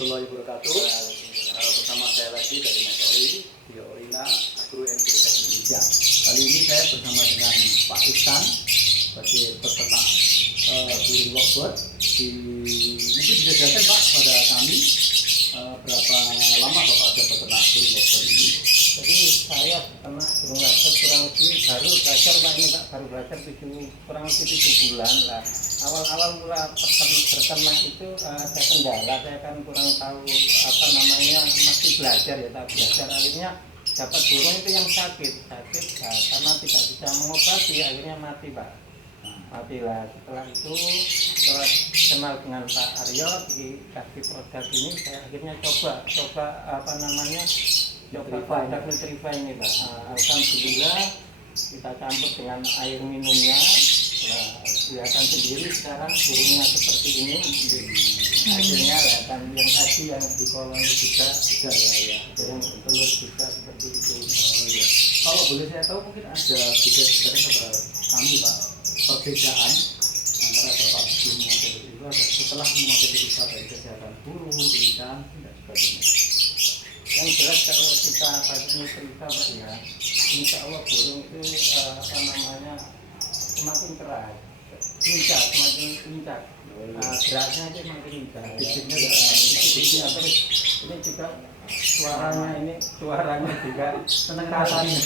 warahmatullahi wabarakatuh. Bersama saya lagi dari Metoli Bioorina Agro and Biotech Indonesia. Kali ini saya bersama dengan Pak Iksan sebagai peternak burung lovebird. Mungkin bisa jelaskan Pak pada kami berapa lama Bapak ada peternak burung lovebird ini? Jadi saya pernah burung lovebird kurang lebih baru belajar Pak, ini Pak, baru belajar kurang lebih 7 bulan lah. Awal-awal mula berternak itu ada kendala, saya kan kurang tahu apa namanya, masih belajar ya, tak belajar. Akhirnya dapat burung itu yang sakit nah, karena tidak bisa mengobati, akhirnya mati Pak. Matilah. Setelah itu, setelah kenal dengan Pak Aryo dikasih produk ini, saya akhirnya coba apa namanya, coba produk Nutrify ini Pak. Alhamdulillah kita campur dengan air minumnya, kelihatan sendiri sekarang burungnya seperti ini. Hasilnya lah kan yang tadi yang di koloni juga ya, yang telur juga seperti itu. Oh iya. Kalau boleh saya tahu mungkin ada bisa sebenarnya kepada kami Pak, perbedaan antara Bapak sebelum memakai itu ada setelah memakai itu dari kesehatan burung, ikan dan sebagainya. Yang jelas kalau kita pakai Nutrify Pak ya, insya Allah burung itu apa namanya, semakin keras, lincah, semakin lincah. Geraknya itu semakin lincah. Fisiknya terus ini juga suaranya juga senang rasanya.